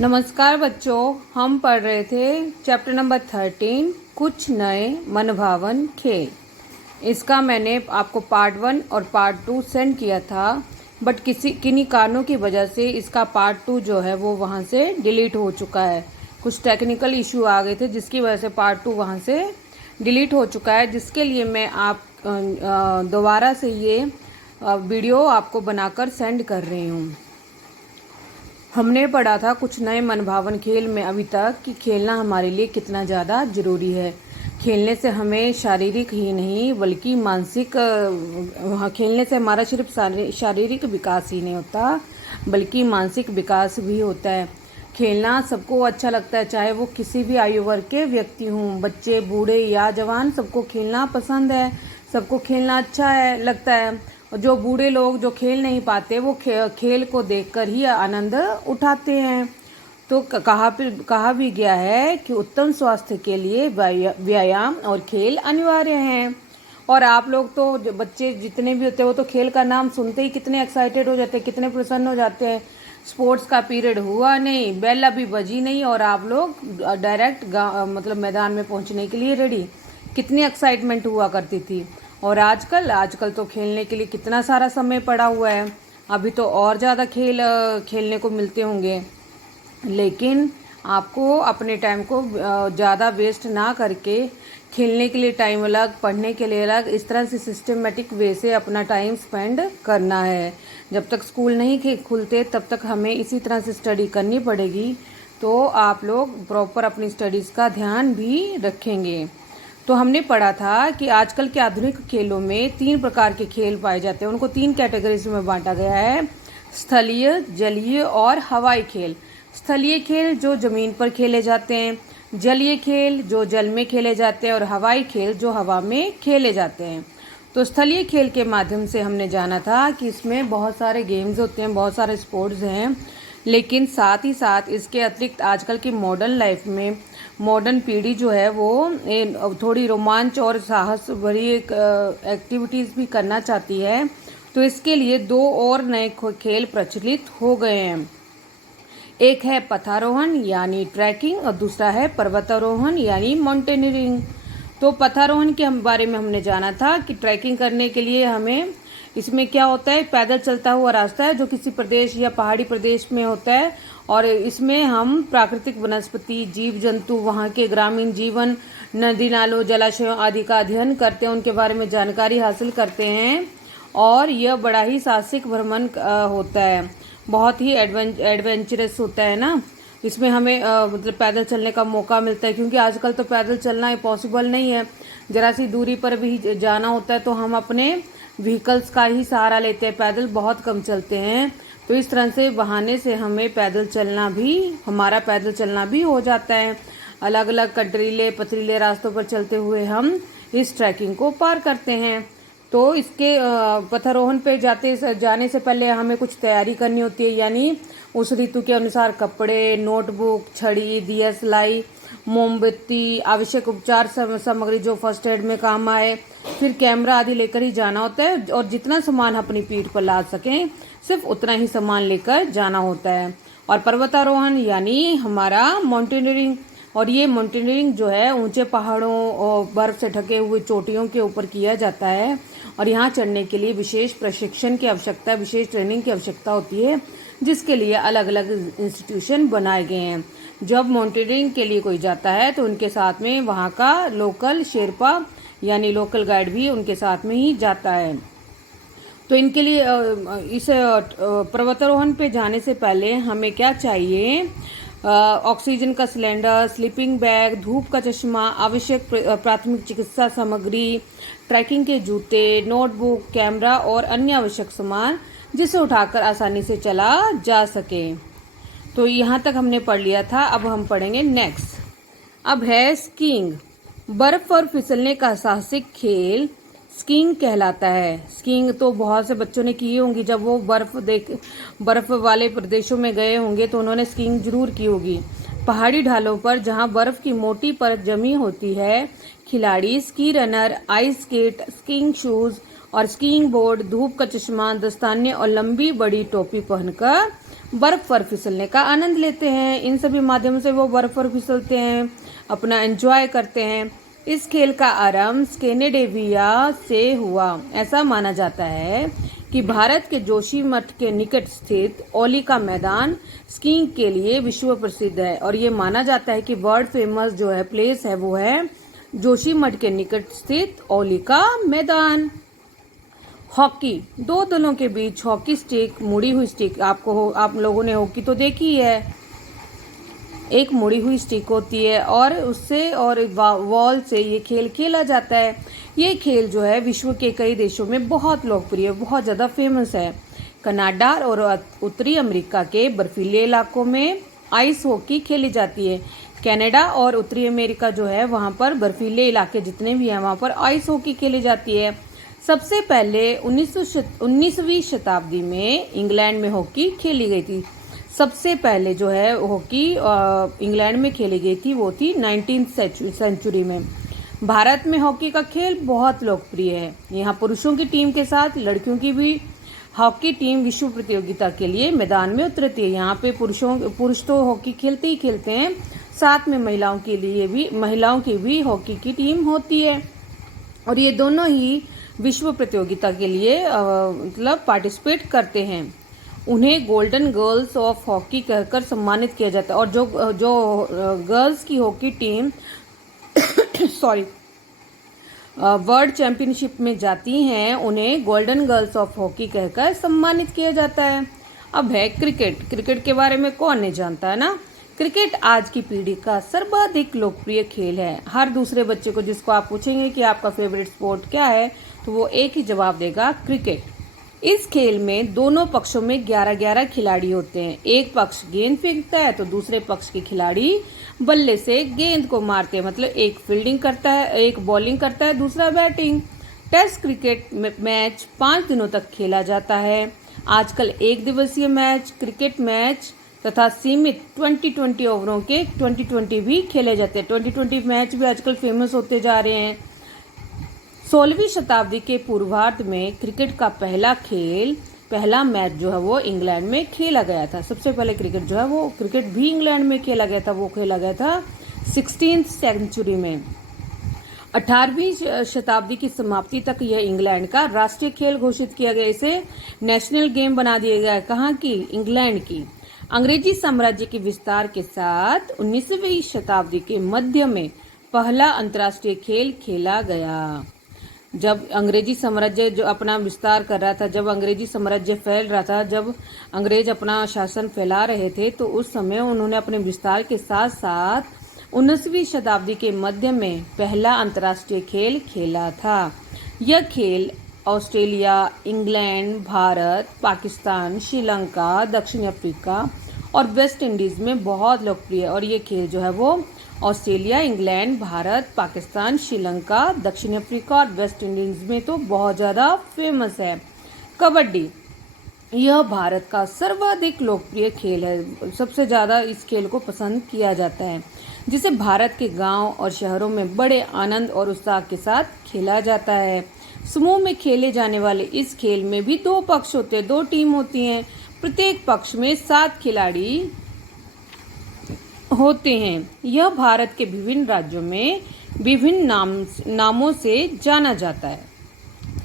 नमस्कार बच्चों, हम पढ़ रहे थे चैप्टर नंबर 13 कुछ नए मनभावन खेल। इसका मैंने आपको पार्ट 1 और पार्ट 2 सेंड किया था, बट किन्हीं कारणों की वजह से इसका पार्ट 2 जो है वो वहाँ से डिलीट हो चुका है। कुछ टेक्निकल इशू आ गए थे जिसकी वजह से पार्ट 2 वहाँ से डिलीट हो चुका है, जिसके लिए मैं दोबारा से ये वीडियो आपको बनाकर सेंड कर रही हूँ। हमने पढ़ा था कुछ नए मनभावन खेल में अभी तक कि खेलना हमारे लिए कितना ज़्यादा ज़रूरी है। खेलने से हमें शारीरिक ही नहीं बल्कि मानसिक खेलने से हमारा सिर्फ शारीरिक विकास ही नहीं होता बल्कि मानसिक विकास भी होता है। खेलना सबको अच्छा लगता है, चाहे वो किसी भी आयु वर्ग के व्यक्ति हों, बच्चे बूढ़े या जवान, सबको खेलना पसंद है, सबको खेलना अच्छा है लगता है। जो बूढ़े लोग जो खेल नहीं पाते वो खेल को देखकर ही आनंद उठाते हैं। तो कहा भी गया है कि उत्तम स्वास्थ्य के लिए व्यायाम और खेल अनिवार्य हैं। और आप लोग तो बच्चे जितने भी होते हैं वो तो खेल का नाम सुनते ही कितने एक्साइटेड हो जाते हैं, कितने प्रसन्न हो जाते हैं। स्पोर्ट्स का पीरियड हुआ नहीं, बेल अभी बजी नहीं और आप लोग डायरेक्ट मतलब मैदान में पहुंचने के लिए रेडी। कितनी एक्साइटमेंट हुआ करती थी। और आजकल तो खेलने के लिए कितना सारा समय पड़ा हुआ है। अभी तो और ज़्यादा खेलने को मिलते होंगे, लेकिन आपको अपने टाइम को ज़्यादा वेस्ट ना करके खेलने के लिए टाइम अलग, पढ़ने के लिए अलग, इस तरह से सिस्टमेटिक वे से अपना टाइम स्पेंड करना है। जब तक स्कूल नहीं खुलते तब तक हमें इसी तरह से स्टडी करनी पड़ेगी। तो आप लोग प्रॉपर अपनी स्टडीज़ का ध्यान भी रखेंगे। तो हमने पढ़ा था कि आजकल के आधुनिक खेलों में 3 प्रकार के खेल पाए जाते हैं। उनको 3 कैटेगरीज में बांटा गया है: स्थलीय, जलीय और हवाई खेल। स्थलीय खेल जो जमीन पर खेले जाते हैं, जलीय खेल जो जल में खेले जाते हैं और हवाई खेल जो हवा में खेले जाते हैं। तो स्थलीय खेल के माध्यम से हमने जाना था कि इसमें बहुत सारे गेम्स होते हैं, बहुत सारे स्पोर्ट्स हैं, लेकिन साथ ही साथ इसके अतिरिक्त आजकल की मॉडर्न लाइफ में मॉडर्न पीढ़ी जो है वो थोड़ी रोमांच और साहस भरी एक्टिविटीज़ भी करना चाहती है। तो इसके लिए 2 और नए खेल प्रचलित हो गए हैं। एक है पथारोहण यानी ट्रैकिंग और दूसरा है पर्वतारोहण यानी माउंटेनियरिंग। तो पथारोहण के बारे में हमने जाना था कि ट्रैकिंग करने के लिए हमें इसमें क्या होता है, पैदल चलता हुआ रास्ता है जो किसी प्रदेश या पहाड़ी प्रदेश में होता है, और इसमें हम प्राकृतिक वनस्पति, जीव जंतु, वहाँ के ग्रामीण जीवन, नदी नालों, जलाशयों आदि का अध्ययन करते हैं, उनके बारे में जानकारी हासिल करते हैं। और यह बड़ा ही साहसिक भ्रमण होता है, बहुत ही एडवेंचरस होता है ना। इसमें हमें मतलब पैदल चलने का मौका मिलता है, क्योंकि आजकल तो पैदल चलना पॉसिबल नहीं है। जरा सी दूरी पर भी जाना होता है तो हम अपने व्हीकल्स का ही सहारा लेते हैं, पैदल बहुत कम चलते हैं। तो इस तरह से बहाने से हमें हमारा पैदल चलना भी हो जाता है। अलग अलग कटरीले पथरीले रास्तों पर चलते हुए हम इस ट्रैकिंग को पार करते हैं। तो इसके पथारोहण पे जाने से पहले हमें कुछ तैयारी करनी होती है, यानी उस ऋतु के अनुसार कपड़े, नोटबुक, छड़ी, दिया सलाई, मोमबत्ती, आवश्यक उपचार सामग्री जो फर्स्ट एड में काम आए, फिर कैमरा आदि लेकर ही जाना होता है। और जितना सामान अपनी पीठ पर लाद सकें सिर्फ उतना ही सामान लेकर जाना होता है। और पर्वतारोहण यानी हमारा माउंटेनियरिंग, और ये माउंटेनियरिंग जो है ऊंचे पहाड़ों और बर्फ से ढके हुए चोटियों के ऊपर किया जाता है। और यहाँ चढ़ने के लिए विशेष प्रशिक्षण की आवश्यकता, विशेष ट्रेनिंग की आवश्यकता होती है, जिसके लिए अलग अलग इंस्टीट्यूशन बनाए गए हैं। जब माउंटेनियरिंग के लिए कोई जाता है तो उनके साथ में वहाँ का लोकल शेरपा यानी लोकल गाइड भी उनके साथ में ही जाता है। तो इनके लिए इस पर्वतारोहण पे जाने से पहले हमें क्या चाहिए? ऑक्सीजन का सिलेंडर, स्लीपिंग बैग, धूप का चश्मा, आवश्यक प्राथमिक चिकित्सा सामग्री, ट्रैकिंग के जूते, नोटबुक, कैमरा और अन्य आवश्यक सामान जिसे उठाकर आसानी से चला जा सके। तो यहाँ तक हमने पढ़ लिया था। अब हम पढ़ेंगे नेक्स्ट। अब है स्कीइंग। बर्फ और फिसलने का साहसिक खेल स्कीइंग कहलाता है। स्कीइंग तो बहुत से बच्चों ने की होंगी, जब वो बर्फ वाले प्रदेशों में गए होंगे तो उन्होंने स्कीइंग जरूर की होगी। पहाड़ी ढालों पर जहां बर्फ की मोटी परत जमी होती है, खिलाड़ी ski runner, ice skate, skiing shoes और स्कीइंग बोर्ड, धूप का चश्मा, दस्ताने और लंबी बड़ी टोपी पहनकर बर्फ पर फिसलने का आनंद लेते हैं। इन सभी माध्यमों से वो बर्फ पर फिसलते हैं, अपना एंजॉय करते हैं। इस खेल का आरंभ स्कैंडिनेविया से हुआ। ऐसा माना जाता है कि भारत के जोशीमठ के निकट स्थित ओली का मैदान स्कीइंग के लिए विश्व प्रसिद्ध है। और ये माना जाता है कि वर्ल्ड फेमस जो है प्लेस है वो है जोशीमठ के निकट स्थित ओली का मैदान। हॉकी, दो दलों के बीच हॉकी स्टिक, मुड़ी हुई स्टिक, आप लोगों ने हॉकी तो देखी है। एक मुड़ी हुई स्टिक होती है और उससे और वॉल से ये खेल खेला जाता है। ये खेल जो है विश्व के कई देशों में बहुत लोकप्रिय, बहुत ज़्यादा फेमस है। कनाडा और उत्तरी अमेरिका के बर्फीले इलाकों में आइस हॉकी खेली जाती है। कनाडा और उत्तरी अमेरिका जो है वहाँ पर बर्फीले इलाके जितने भी हैं वहाँ पर आइस हॉकी खेली जाती है। सबसे पहले 19वीं शताब्दी में इंग्लैंड में हॉकी खेली गई थी। सबसे पहले जो है हॉकी इंग्लैंड में खेली गई थी वो थी 19th सेंचुरी में। भारत में हॉकी का खेल बहुत लोकप्रिय है। यहाँ पुरुषों की टीम के साथ लड़कियों की भी हॉकी टीम विश्व प्रतियोगिता के लिए मैदान में उतरती है। यहाँ पे पुरुष तो हॉकी खेलते ही खेलते हैं, साथ में महिलाओं की भी हॉकी की टीम होती है। और ये दोनों ही विश्व प्रतियोगिता के लिए मतलब पार्टिसिपेट करते हैं। उन्हें गोल्डन गर्ल्स ऑफ हॉकी कहकर सम्मानित किया जाता है। और जो गर्ल्स की हॉकी टीम वर्ल्ड चैंपियनशिप में जाती हैं उन्हें गोल्डन गर्ल्स ऑफ हॉकी कहकर सम्मानित किया जाता है। अब है क्रिकेट। क्रिकेट के बारे में कौन नहीं जानता है ना। क्रिकेट आज की पीढ़ी का सर्वाधिक लोकप्रिय खेल है। हर दूसरे बच्चे को जिसको आप पूछेंगे कि आपका फेवरेट स्पोर्ट क्या है तो वो एक ही जवाब देगा, क्रिकेट। इस खेल में दोनों पक्षों में 11-11 खिलाड़ी होते हैं। एक पक्ष गेंद फेंकता है तो दूसरे पक्ष के खिलाड़ी बल्ले से गेंद को मारते हैं। मतलब एक फील्डिंग करता है, एक बॉलिंग करता है, दूसरा बैटिंग। टेस्ट क्रिकेट मैच 5 दिनों तक खेला जाता है। आजकल एक दिवसीय मैच, क्रिकेट मैच तथा सीमित 20-20 ओवरों के 20-20 भी खेले जाते हैं। 20-20 मैच भी आजकल फेमस होते जा रहे हैं। 16वीं शताब्दी के पूर्वार्ध में क्रिकेट का पहला मैच जो है वो इंग्लैंड में खेला गया था। सबसे पहले क्रिकेट भी इंग्लैंड में खेला गया था। वो खेला गया था 16th सेंचुरी में। 18वीं शताब्दी की समाप्ति तक यह इंग्लैंड का राष्ट्रीय खेल घोषित किया गया। इसे नेशनल गेम बना दिया गया। कहाँ की? इंग्लैंड की। अंग्रेजी साम्राज्य के विस्तार के साथ 19वीं शताब्दी के मध्य में पहला अंतर्राष्ट्रीय खेल खेला गया। जब अंग्रेजी साम्राज्य जो अपना विस्तार कर रहा था, जब अंग्रेजी साम्राज्य फैल रहा था, जब अंग्रेज अपना शासन फैला रहे थे तो उस समय उन्होंने अपने विस्तार के साथ साथ 19वीं शताब्दी के मध्य में पहला अंतर्राष्ट्रीय खेल खेला था। यह खेल ऑस्ट्रेलिया, इंग्लैंड, भारत, पाकिस्तान, श्रीलंका, दक्षिण अफ्रीका और वेस्ट इंडीज में बहुत लोकप्रिय है। और ये खेल जो है वो ऑस्ट्रेलिया, इंग्लैंड, भारत, पाकिस्तान, श्रीलंका, दक्षिण अफ्रीका और वेस्ट इंडीज में तो बहुत ज़्यादा फेमस है। कबड्डी, यह भारत का सर्वाधिक लोकप्रिय खेल है। सबसे ज़्यादा इस खेल को पसंद किया जाता है, जिसे भारत के गांव और शहरों में बड़े आनंद और उत्साह के साथ खेला जाता है। समूह में खेले जाने वाले इस खेल में भी 2 पक्ष होते हैं, 2 टीम होती हैं। प्रत्येक पक्ष में 7 खिलाड़ी होते हैं। यह भारत के विभिन्न राज्यों में विभिन्न नामों से जाना जाता है।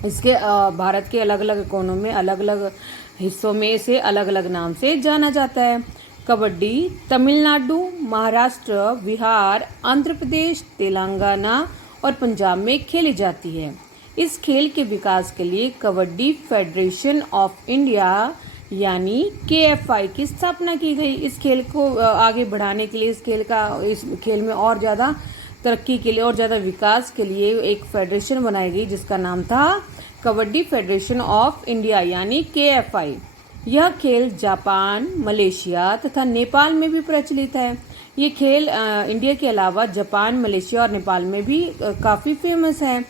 इसके भारत के अलग अलग कोनों में, अलग अलग हिस्सों में इसे अलग अलग नाम से जाना जाता है। कबड्डी तमिलनाडु, महाराष्ट्र, बिहार, आंध्र प्रदेश, तेलंगाना और पंजाब में खेली जाती है। इस खेल के विकास के लिए कबड्डी फेडरेशन ऑफ इंडिया यानी KFI की स्थापना की गई। इस खेल को आगे बढ़ाने के लिए, इस खेल में और ज़्यादा तरक्की के लिए और ज़्यादा विकास के लिए एक फेडरेशन बनाई गई जिसका नाम था कबड्डी फेडरेशन ऑफ इंडिया यानी KFI। यह खेल जापान, मलेशिया तथा नेपाल में भी प्रचलित है। ये खेल इंडिया के अलावा जापान, मलेशिया और नेपाल में भी काफ़ी फेमस है।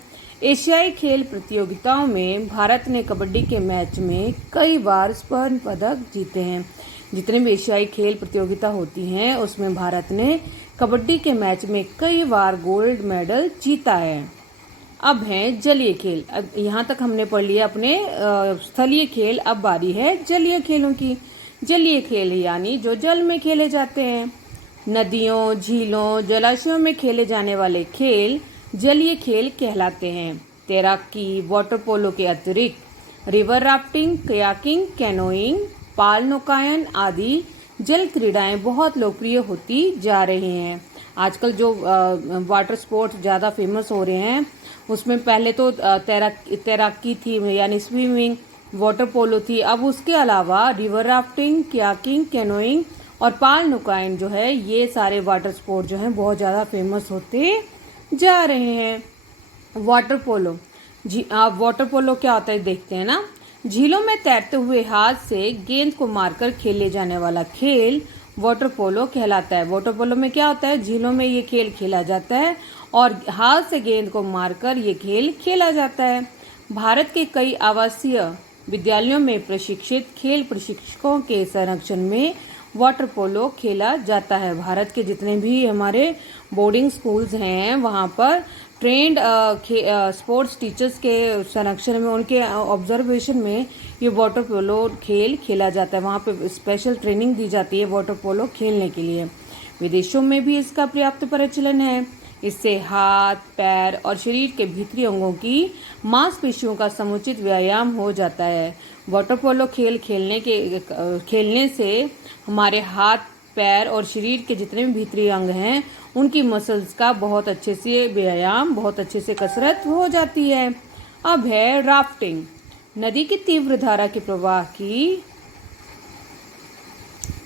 एशियाई खेल प्रतियोगिताओं में भारत ने कबड्डी के मैच में कई बार स्वर्ण पदक जीते हैं। जितने भी एशियाई खेल प्रतियोगिता होती हैं उसमें भारत ने कबड्डी के मैच में कई बार गोल्ड मेडल जीता है। अब हैं जलीय खेल। अब यहाँ तक हमने पढ़ लिया अपने स्थलीय खेल, अब बारी है जलीय खेलों की। जलीय खेल यानी जो जल में खेले जाते हैं। नदियों, झीलों, जलाशयों में खेले जाने वाले खेल जलीय खेल कहलाते हैं। तैराकी, वाटर पोलो के अतिरिक्त रिवर राफ्टिंग, कयाकिंग, कैनोइंग, पाल नौकायन आदि जल क्रीड़ाएं बहुत लोकप्रिय होती जा रही हैं। आजकल जो वाटर स्पोर्ट्स ज़्यादा फेमस हो रहे हैं, उसमें पहले तो तैराकी थी यानी स्विमिंग, वाटर पोलो थी। अब उसके अलावा रिवर राफ्टिंग, कयाकिंग, कैनोइंग और पाल नौकायन जो है, ये सारे वाटर स्पोर्ट जो हैं बहुत ज़्यादा फेमस होते जा रहे हैं। वाटर पोलो, जी आप वाटर पोलो क्या होता है देखते हैं ना। झीलों में तैरते हुए हाथ से गेंद को मारकर खेले जाने वाला खेल वाटर पोलो कहलाता है। वाटर पोलो में क्या होता है, झीलों में ये खेल खेला जाता है और हाथ से गेंद को मारकर ये खेल खेला जाता है। भारत के कई आवासीय विद्यालयों में प्रशिक्षित खेल प्रशिक्षकों के संरक्षण में वाटर पोलो खेला जाता है। भारत के जितने भी हमारे बोर्डिंग स्कूल्स हैं, वहाँ पर ट्रेंड स्पोर्ट्स टीचर्स के संरक्षण में, उनके ऑब्जर्वेशन में ये वाटर पोलो खेल खेला जाता है। वहाँ पे स्पेशल ट्रेनिंग दी जाती है वाटर पोलो खेलने के लिए। विदेशों में भी इसका पर्याप्त प्रचलन है। इससे हाथ, पैर और शरीर के भीतरी अंगों की मांसपेशियों का समुचित व्यायाम हो जाता है। वाटर पोलो खेल खेलने से हमारे हाथ, पैर और शरीर के जितने भी भीतरी अंग हैं, उनकी मसल्स का बहुत अच्छे से व्यायाम, बहुत अच्छे से कसरत हो जाती है। अब है राफ्टिंग। नदी की तीव्र धारा के प्रवाह की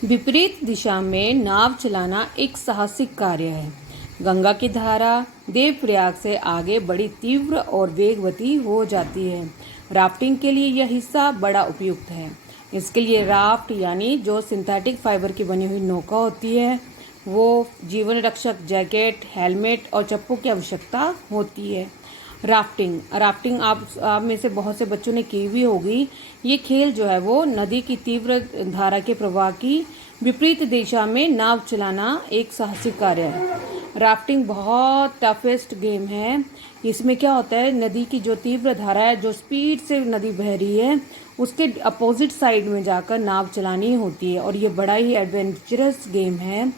विपरीत दिशा में नाव चलाना एक साहसिक कार्य है। गंगा की धारा देवप्रयाग से आगे बड़ी तीव्र और वेगवती हो जाती है। राफ्टिंग के लिए यह हिस्सा बड़ा उपयुक्त है। इसके लिए राफ्ट यानी जो सिंथेटिक फाइबर की बनी हुई नौका होती है, वो जीवन रक्षक जैकेट, हेलमेट और चप्पू की आवश्यकता होती है। राफ्टिंग आप में से बहुत से बच्चों ने की भी होगी। ये खेल जो है वो नदी की तीव्र धारा के प्रवाह की विपरीत दिशा में नाव चलाना एक साहसिक कार्य है। राफ्टिंग बहुत टफेस्ट गेम है। इसमें क्या होता है, नदी की जो तीव्र धारा है, जो स्पीड से नदी बह रही है, उसके अपोजिट साइड में जाकर नाव चलानी होती है और ये बड़ा ही एडवेंचरस गेम है।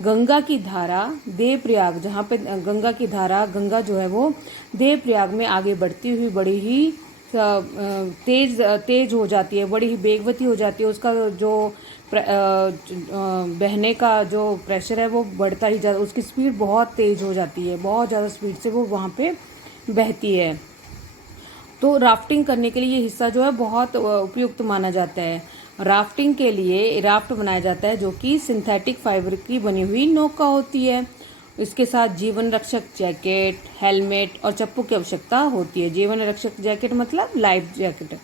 गंगा की धारा देवप्रयाग, जहाँ पे गंगा जो है वो देवप्रयाग में आगे बढ़ती हुई बड़ी ही तेज हो जाती है, बड़ी ही वेगवती हो जाती है। उसका जो बहने का जो प्रेशर है वो बढ़ता ही जाता, उसकी स्पीड बहुत तेज हो जाती है, बहुत ज़्यादा स्पीड से वो वहाँ पे बहती है। तो राफ्टिंग करने के लिए ये हिस्सा जो है बहुत उपयुक्त माना जाता है। राफ्टिंग के लिए राफ्ट बनाया जाता है जो कि सिंथेटिक फाइबर की बनी हुई नौका होती है। इसके साथ जीवन रक्षक जैकेट, हेलमेट और चप्पू की आवश्यकता होती है। जीवन रक्षक जैकेट मतलब लाइफ जैकेट।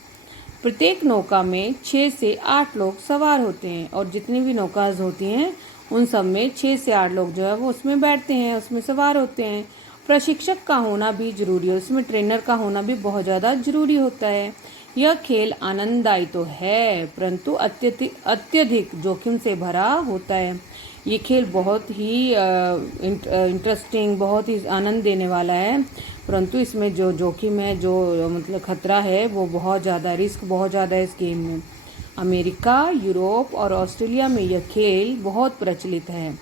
प्रत्येक नौका में 6 से 8 लोग सवार होते हैं और जितनी भी नौकाज होती हैं उन सब में 6 से 8 लोग जो है वो उसमें बैठते हैं, उसमें सवार होते हैं। प्रशिक्षक का होना भी जरूरी है, उसमें ट्रेनर का होना भी बहुत ज़्यादा जरूरी होता है। यह खेल आनंददायी तो है परंतु अत्यधिक जोखिम से भरा होता है। ये खेल बहुत ही इंटरेस्टिंग, बहुत ही आनंद देने वाला है, परंतु इसमें जो जोखिम है, जो मतलब खतरा है, वो बहुत ज़्यादा, रिस्क बहुत ज़्यादा है इस गेम में। अमेरिका, यूरोप और ऑस्ट्रेलिया में यह खेल बहुत प्रचलित है।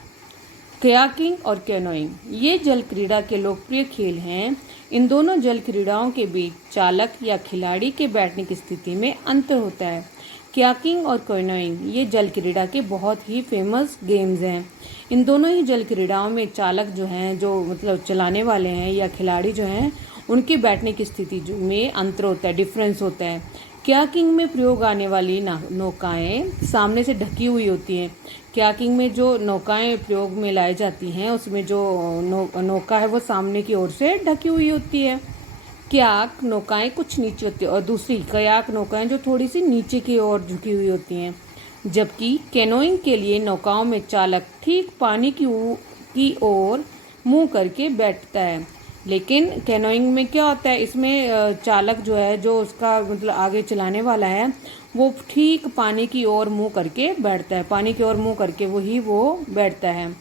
कयाकिंग और कैनोइंग ये जल क्रीड़ा के लोकप्रिय खेल हैं। इन दोनों जल क्रीड़ाओं के बीच चालक या खिलाड़ी के बैठने की स्थिति में अंतर होता है। कयाकिंग और कैनोइंग ये जल क्रीड़ा के बहुत ही फेमस गेम्स हैं। इन दोनों ही जल क्रीड़ाओं में चालक जो हैं, जो मतलब चलाने वाले हैं या खिलाड़ी जो हैं, उनके बैठने की स्थिति में अंतर होता है, डिफरेंस होता है। कयाकिंग में प्रयोग आने वाली नौकाएं सामने से ढकी हुई होती हैं। कयाकिंग में जो नौकाएं प्रयोग में लाई जाती हैं, उसमें जो नौका है वो सामने की ओर से ढकी हुई होती है। कयाक नौकाएं कुछ नीचे होती है और दूसरी कयाक नौकाएं जो थोड़ी सी नीचे की ओर झुकी हुई होती हैं। जबकि कैनोइंग के लिए नौकाओं में चालक ठीक पानी की ओर मुंह करके बैठता है। लेकिन कैनोइंग में क्या होता है, इसमें चालक जो है, जो उसका मतलब आगे चलाने वाला है, वो ठीक पानी की ओर मुंह करके बैठता है, पानी की ओर मुंह करके वो बैठता है।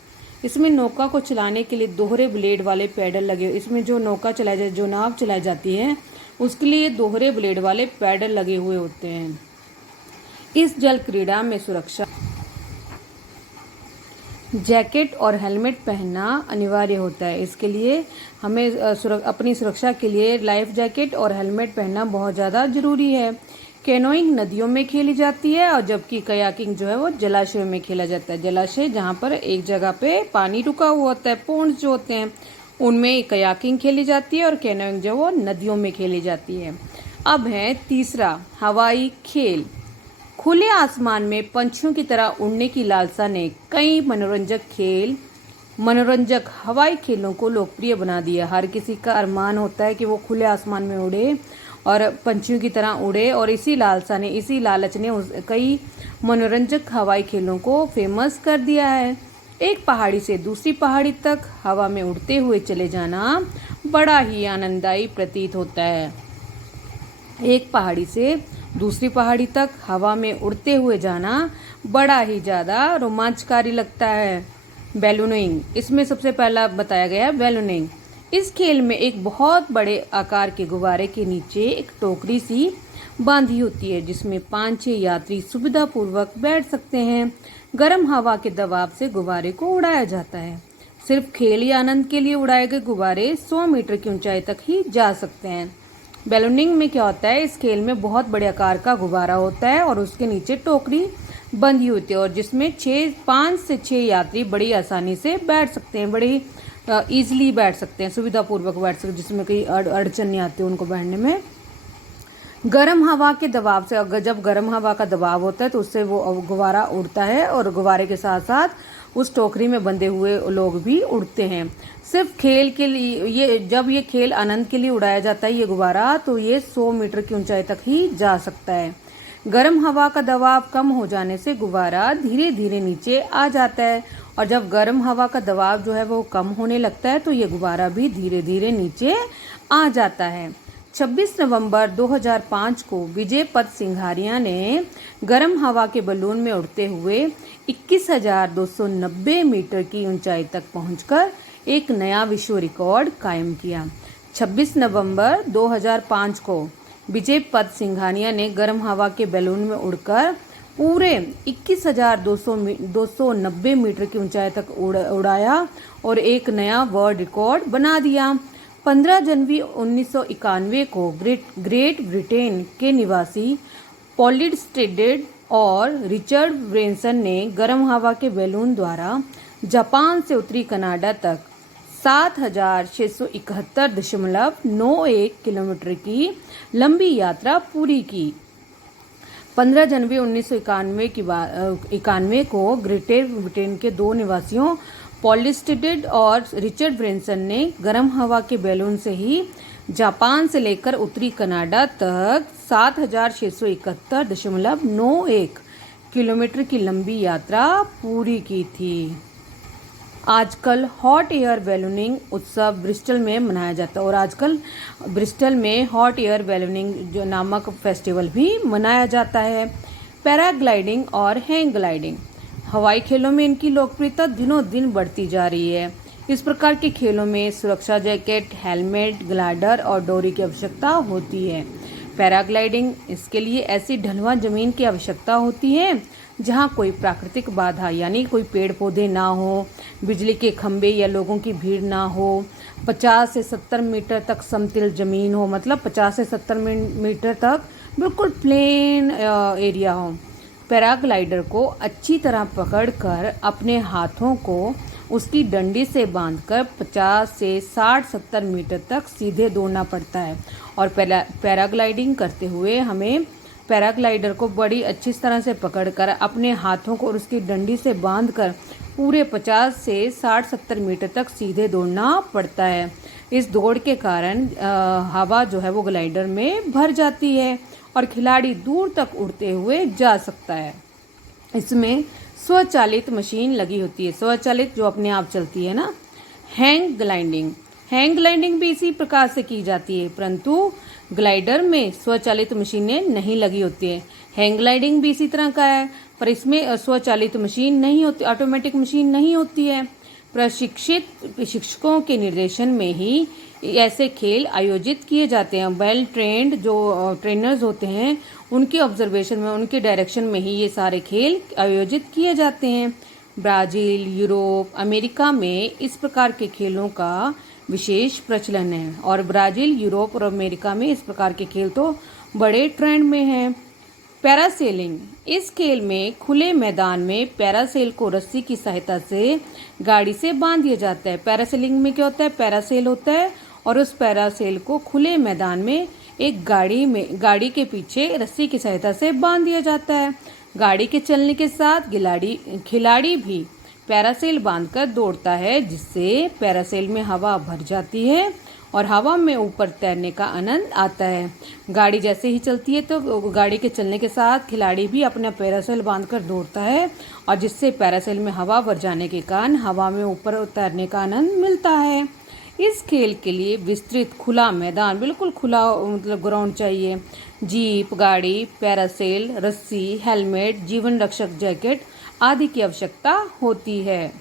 इसमें नौका को चलाने के लिए दोहरे ब्लेड वाले पैडल लगे, इसमें जो नौका जो नाव चलाई जाती है उसके लिए दोहरे ब्लेड वाले पैडल लगे हुए होते हैं। इस जल क्रीड़ा में सुरक्षा जैकेट और हेलमेट पहनना अनिवार्य होता है। इसके लिए हमें अपनी सुरक्षा के लिए लाइफ जैकेट और हेलमेट पहनना बहुत ज़्यादा ज़रूरी है। कैनोइंग नदियों में खेली जाती है और जबकि कयाकिंग जो है वो जलाशय में खेला जाता है। जलाशय जहाँ पर एक जगह पे पानी रुका हुआ होता है, पोंड्स जो होते हैं, उनमें कयाकिंग खेली जाती है और कैनोइंग जो वो नदियों में खेली जाती है। अब है तीसरा, हवाई खेल। खुले आसमान में पंछियों की तरह उड़ने की लालसा ने कई मनोरंजक हवाई खेलों को लोकप्रिय बना दिया। हर किसी का अरमान होता है कि वो खुले आसमान में उड़े और पंछियों की तरह उड़े, और इसी लालच ने कई मनोरंजक हवाई खेलों को फेमस कर दिया है। एक पहाड़ी से दूसरी पहाड़ी तक हवा में उड़ते हुए चले जाना बड़ा ही आनंददायी प्रतीत होता है। एक पहाड़ी से दूसरी पहाड़ी तक हवा में उड़ते हुए जाना बड़ा ही ज़्यादा रोमांचकारी लगता है। बैलूनिंग, इसमें सबसे पहला बताया गया है बैलूनिंग। इस खेल में एक बहुत बड़े आकार के गुब्बारे के नीचे एक टोकरी सी बांधी होती है जिसमें 5-6 यात्री सुविधापूर्वक बैठ सकते हैं। गर्म हवा के दबाव से गुब्बारे को उड़ाया जाता है। सिर्फ खेल या आनंद के लिए उड़ाए गए गुब्बारे 100 मीटर की ऊंचाई तक ही जा सकते हैं। बैलूनिंग में क्या होता है, इस खेल में बहुत बड़े आकार का गुब्बारा होता है और उसके नीचे टोकरी बंधी होती है और जिसमें 5 से 6 यात्री बड़ी आसानी से बैठ सकते हैं, बड़ी इजीली बैठ सकते हैं, सुविधापूर्वक बैठ सकते हैं, जिसमें कोई अड़चन नहीं आती उनको बैठने में। गर्म हवा के दबाव से, अगर जब गर्म हवा का दबाव होता है तो उससे वो गुब्बारा उड़ता है और गुब्बारे के साथ साथ उस टोकरी में बंधे हुए लोग भी उड़ते हैं। सिर्फ खेल के लिए जब ये खेल आनंद के लिए उड़ाया जाता है ये गुब्बारा, तो ये 100 मीटर की ऊंचाई तक ही जा सकता है। गर्म हवा का दबाव कम हो जाने से गुब्बारा धीरे धीरे नीचे आ जाता है और जब गर्म हवा का दबाव जो है वो कम होने लगता है तो ये गुब्बारा भी धीरे धीरे नीचे आ जाता है। 26 नवंबर 2005 को विजय पद सिंघानिया ने गर्म हवा के बलून में उड़ते हुए 21,290 मीटर की ऊंचाई तक पहुंचकर एक नया विश्व रिकॉर्ड कायम किया। 26 नवंबर 2005 को विजय पद सिंघानिया ने गर्म हवा के बैलून में उड़कर पूरे 21,290 मीटर की ऊंचाई तक उड़ाया और एक नया वर्ल्ड रिकॉर्ड बना दिया। 15 जनवरी 1991 को ग्रेट ब्रिटेन के निवासी पॉलिड स्टेडेड और रिचर्ड ब्रेंसन ने गर्म हवा के बैलून द्वारा जापान से उत्तरी कनाडा तक 7,671.91 किलोमीटर की लंबी यात्रा पूरी की। 15 जनवरी 1991 को ग्रेट ब्रिटेन के 2 निवासियों पॉलिड स्टेडेड और रिचर्ड ब्रेंसन ने गर्म हवा के बैलून से ही जापान से लेकर उत्तरी कनाडा तक 7,671.91 किलोमीटर की लंबी यात्रा पूरी की थी। आजकल हॉट एयर बैलूनिंग उत्सव ब्रिस्टल में मनाया जाता है और आजकल ब्रिस्टल में हॉट एयर बैलूनिंग जो नामक फेस्टिवल भी मनाया जाता है। पैराग्लाइडिंग और हैंग ग्लाइडिंग, हवाई खेलों में इनकी लोकप्रियता दिनों दिन बढ़ती जा रही है। इस प्रकार के खेलों में सुरक्षा जैकेट, हेलमेट, ग्लाइडर और डोरी की आवश्यकता होती है। पैराग्लाइडिंग, इसके लिए ऐसी ढलवां जमीन की आवश्यकता होती है जहां कोई प्राकृतिक बाधा यानी कोई पेड़ पौधे ना हो, बिजली के खंभे या लोगों की भीड़ ना हो, 50 से 70 मीटर तक समतल जमीन हो, मतलब 50 से 70 मीटर तक बिल्कुल प्लेन एरिया हो। पैराग्लाइडर को अच्छी तरह पकड़कर अपने हाथों को उसकी डंडी से बांधकर 50 से 60-70 मीटर तक सीधे दौड़ना पड़ता है और पैराग्लाइडिंग करते हुए हमें पैराग्लाइडर को बड़ी अच्छी तरह से पकड़कर अपने हाथों को और उसकी डंडी से बांधकर पूरे 50 से 60-70 मीटर तक सीधे दौड़ना पड़ता है। इस दौड़ के कारण हवा जो है वो ग्लाइडर में भर जाती है और खिलाड़ी दूर तक उड़ते हुए जा सकता है। इसमें स्वचालित मशीन लगी होती है, स्वचालित जो अपने आप चलती है ना। हैंग ग्लाइडिंग भी इसी प्रकार से की जाती है, परंतु ग्लाइडर में स्वचालित मशीनें नहीं लगी होती है। हैंग ग्लाइडिंग भी इसी तरह का है, पर इसमें स्वचालित मशीन नहीं होती, ऑटोमेटिक मशीन नहीं होती है। प्रशिक्षित शिक्षकों के निर्देशन में ही ऐसे खेल आयोजित किए जाते हैं। वेल ट्रेंड जो ट्रेनर्स होते हैं उनके ऑब्जर्वेशन में, उनके डायरेक्शन में ही ये सारे खेल आयोजित किए जाते हैं। ब्राज़ील, यूरोप, अमेरिका में इस प्रकार के खेलों का विशेष प्रचलन है और ब्राज़ील, यूरोप और अमेरिका में इस प्रकार के खेल तो बड़े ट्रेंड में हैं। पैरासेलिंग, इस खेल में खुले मैदान में पैरासेल को रस्सी की सहायता से गाड़ी से बांध दिया जाता है। पैरासेलिंग में क्या होता है, पैरासेल होता है और उस पैरासेल को खुले मैदान में एक गाड़ी के पीछे रस्सी की सहायता से बांध दिया जाता है। गाड़ी के चलने के साथ खिलाड़ी भी पैरासेल बांधकर दौड़ता है, जिससे पैरासेल में हवा भर जाती है और हवा में ऊपर तैरने का आनंद आता है। गाड़ी जैसे ही चलती है तो गाड़ी के चलने के साथ खिलाड़ी भी अपना पैरासेल बांधकर दौड़ता है और जिससे पैरासेल में हवा भर जाने के कारण हवा में ऊपर तैरने का आनंद मिलता है। इस खेल के लिए विस्तृत खुला मैदान, बिल्कुल खुला मतलब ग्राउंड चाहिए। जीप, गाड़ी, पैरासेल, रस्सी, हेलमेट, जीवन रक्षक जैकेट आदि की आवश्यकता होती है।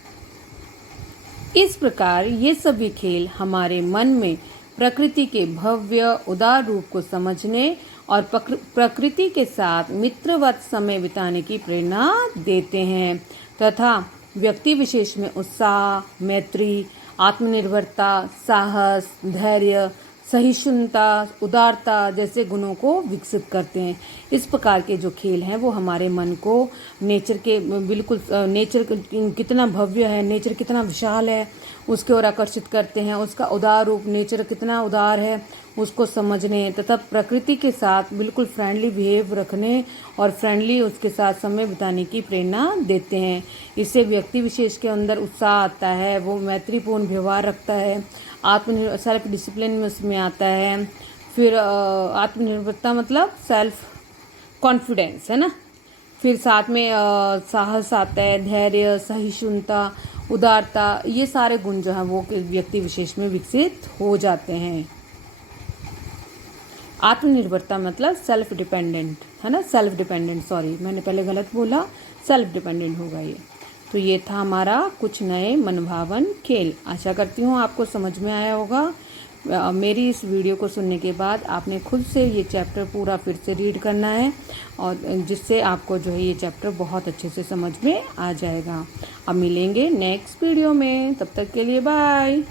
इस प्रकार ये सभी खेल हमारे मन में प्रकृति के भव्य उदार रूप को समझने और प्रकृति के साथ मित्रवत समय बिताने की प्रेरणा देते हैं तथा व्यक्ति विशेष में उत्साह, मैत्री, आत्मनिर्भरता, साहस, धैर्य, सहिष्णुता, उदारता जैसे गुणों को विकसित करते हैं। इस प्रकार के जो खेल हैं वो हमारे मन को नेचर कितना भव्य है, नेचर कितना विशाल है उसकी ओर आकर्षित करते हैं। उसका उदार रूप, नेचर कितना उदार है उसको समझने तथा प्रकृति के साथ बिल्कुल फ्रेंडली बिहेव रखने और फ्रेंडली उसके साथ समय बिताने की प्रेरणा देते हैं। इससे व्यक्ति विशेष के अंदर उत्साह आता है, वो मैत्रीपूर्ण व्यवहार रखता है, सेल्फ डिसिप्लिन में उसमें आता है। फिर आत्मनिर्भरता मतलब सेल्फ कॉन्फिडेंस है ना। फिर साथ में साहस आता है, धैर्य, सहिष्णुता, उदारता, ये सारे गुण जो हैं वो व्यक्ति विशेष में विकसित हो जाते हैं। आत्मनिर्भरता मतलब सेल्फ डिपेंडेंट है ना, सेल्फ डिपेंडेंट, सॉरी मैंने पहले गलत बोला, सेल्फ डिपेंडेंट होगा ये। तो ये था हमारा कुछ नए मनभावन खेल। आशा करती हूँ आपको समझ में आया होगा। मेरी इस वीडियो को सुनने के बाद आपने खुद से ये चैप्टर पूरा फिर से रीड करना है और जिससे आपको जो है ये चैप्टर बहुत अच्छे से समझ में आ जाएगा। अब मिलेंगे नेक्स्ट वीडियो में, तब तक के लिए बाय।